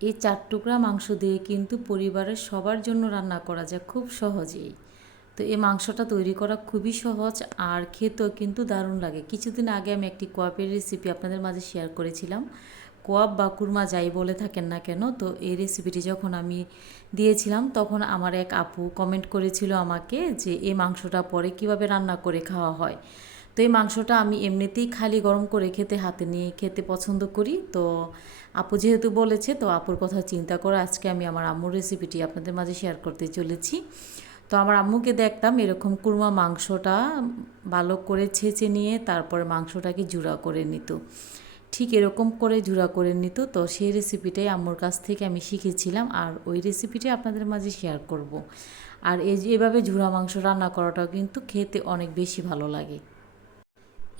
এই চার টুকরা মাংস দিয়ে কিন্তু পরিবারের সবার জন্য রান্না করা যায় খুব সহজেই। তো এই মাংসটা তৈরি করা খুবই সহজ আর খেতেও কিন্তু দারুণ লাগে। কিছুদিন আগে আমি একটি কোয়াপের রেসিপি আপনাদের মাঝে শেয়ার করেছিলাম। কোয়াব বা কুরমা যাই বলে থাকেন না কেন, তো এই রেসিপিটি যখন আমি দিয়েছিলাম, তখন আমার এক আপু কমেন্ট করেছিল আমাকে যে এই মাংসটা পরে কীভাবে রান্না করে খাওয়া হয়। তো এই মাংসটা আমি এমনিতেই খালি গরম করে খেতে হাতে নিয়ে খেতে পছন্দ করি। তো আপু যেহেতু বলেছে, তো আপুর কথা চিন্তা করে আজকে আমি আমার আম্মুর রেসিপিটি আপনাদের মাঝে শেয়ার করতে চলেছি। তো আমার আম্মুকে দেখতাম এরকম কুরমা মাংসটা ভালো করে ছেঁচে নিয়ে তারপরে মাংসটাকে জুড়া করে নিত। ঠিক এরকম করে জুড়া করে নিত, তো সেই রেসিপিটাই আম্মুর কাছ থেকে আমি শিখেছিলাম আর ওই রেসিপিটাই আপনাদের মাঝে শেয়ার করব। আর এই এভাবে ঝুড়া মাংস রান্না করাটাও কিন্তু খেতে অনেক বেশি ভালো লাগে।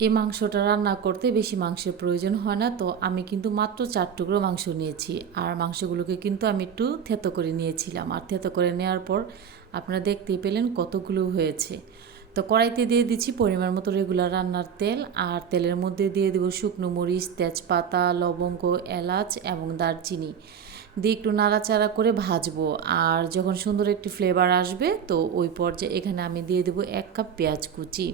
এই মাংসটা রান্না করতে বেশি মাংসের প্রয়োজন হয় না। তো আমি কিন্তু মাত্র চার টুকরো মাংস নিয়েছি। আর মাংসগুলোকে কিন্তু আমি একটু থেতো করে নিয়েছিলাম। আর থেতো করে নেওয়ার পর আপনারা দেখতেই পেলেন কতগুলো হয়েছে। তো কড়াইতে দিয়ে দিচ্ছি পরিমাণ মতো রেগুলার রান্নার তেল। আর তেলের মধ্যে দিয়ে দেবো শুকনো মরিচ, তেজপাতা, লবঙ্গ, এলাচ এবং দারচিনি। দিয়ে একটু নাড়াচাড়া করে ভাজবো। আর যখন সুন্দর একটি ফ্লেভার আসবে, তো ওই পর্যায়ে এখানে আমি দিয়ে দেবো এক কাপ পেঁয়াজ কুচি।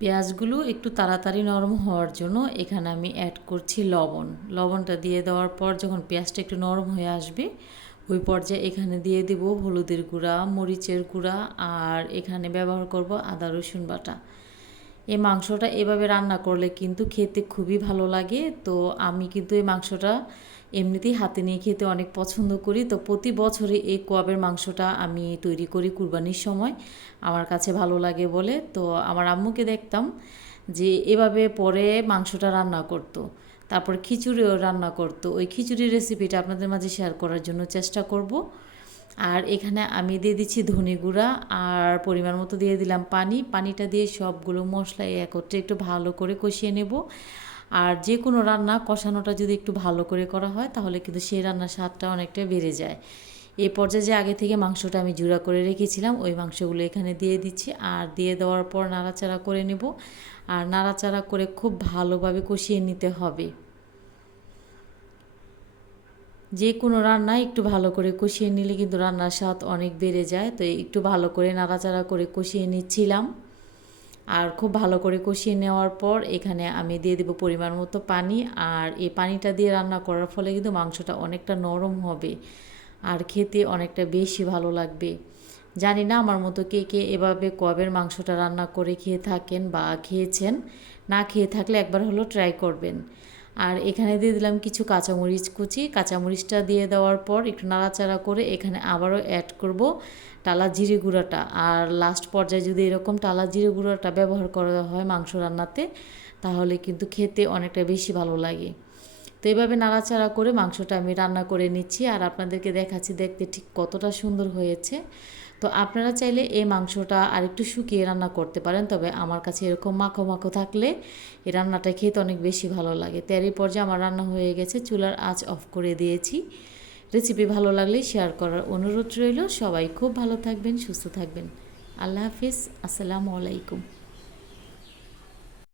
পেঁয়াজগুলো একটু তাড়াতাড়ি নরম হওয়ার জন্য এখানে আমি অ্যাড করছি লবণ। লবণটা দিয়ে দেওয়ার পর যখন পেঁয়াজটা একটু নরম হয়ে আসবে, ওই পর্যায়ে এখানে দিয়ে দেব হলুদের গুঁড়া, মরিচের গুঁড়া আর এখানে ব্যবহার করব আদা, রসুন বাটা। এই মাংসটা এভাবে রান্না করলে কিন্তু খেতে খুবই ভালো লাগে। তো আমি কিন্তু এই মাংসটা এমনিতেই হাতে নিয়ে খেতে অনেক পছন্দ করি। তো প্রতি বছরে এই কোয়াবের মাংসটা আমি তৈরি করি কুরবানির সময়। আমার কাছে ভালো লাগে বলে। তো আমার আম্মুকে দেখতাম যে এভাবে পরে মাংসটা রান্না করতো। তারপর খিচুড়িও রান্না করতো। ওই খিচুড়ির রেসিপিটা আপনাদের মাঝে শেয়ার করার জন্য চেষ্টা করব। আর এখানে আমি দিয়ে দিচ্ছি ধনে গুঁড়া আর পরিমাণ মতো দিয়ে দিলাম পানি। পানিটা দিয়ে সবগুলো মশলা একত্রে একটু ভালো করে কষিয়ে নেব। আর যে কোনো রান্না কষানোটা যদি একটু ভালো করে করা হয়, তাহলে কিন্তু সেই রান্নার স্বাদটা অনেকটা বেড়ে যায়। এই পর্যায়ে যে আগে থেকে মাংসটা আমি জুড়া করে রেখেছিলাম, ওই মাংসগুলো এখানে দিয়ে দিচ্ছি। আর দিয়ে দেওয়ার পর নাড়াচাড়া করে নেব। আর নাড়াচাড়া করে খুব ভালোভাবে কষিয়ে নিতে হবে। যে কোনো রান্না একটু ভালো করে কষিয়ে নিলে কিন্তু রান্নার স্বাদ অনেক বেড়ে যায়। তো একটু ভালো করে নাড়াচাড়া করে কষিয়ে নিচ্ছিলাম। আর খুব ভালো করে কষিয়ে নেওয়ার পর এখানে আমি দিয়ে দেবো পরিমাণ মতো পানি। আর এই পানিটা দিয়ে রান্না করার ফলে কিন্তু মাংসটা অনেকটা নরম হবে আর খেতে অনেকটা বেশি ভালো লাগবে। জানি না আমার মতো কে কে এভাবে কবের মাংসটা রান্না করে খেয়ে থাকেন বা খেয়েছেন। না খেয়ে থাকলে একবার হলো ট্রাই করবেন। আর এখানে দিয়ে দিলাম কিছু কাঁচামরিচ কুচি। কাঁচামরিচটা দিয়ে দেওয়ার পর একটু নাড়াচাড়া করে এখানে আবারও অ্যাড করব টালা জিরে গুঁড়োটা। আর লাস্ট পর্যায়ে যদি এরকম টালা জিরে গুঁড়োটা ব্যবহার করা হয় মাংস রান্নাতে, তাহলে কিন্তু খেতে অনেকটা বেশি ভালো লাগে। তো এভাবে নাড়াচাড়া করে মাংসটা আমি রান্না করে নিচ্ছি। আর আপনাদেরকে দেখাচ্ছি দেখতে ঠিক কতটা সুন্দর হয়েছে। তো আপনারা চাইলে এই মাংসটা আরেকটু শুকিয়ে রান্না করতে পারেন, তবে আমার কাছে এরকম মাখো মাখো থাকলে এই রান্নাটা খেতে অনেক বেশি ভালো লাগে। তেরি পর্যায়ে আমার রান্না হয়ে গেছে, চুলার আঁচ অফ করে দিয়েছি। রেসিপি ভালো লাগলে শেয়ার করার অনুরোধ রইল। সবাই খুব ভালো থাকবেন, সুস্থ থাকবেন। আল্লাহ হাফিজ, আসসালামু আলাইকুম।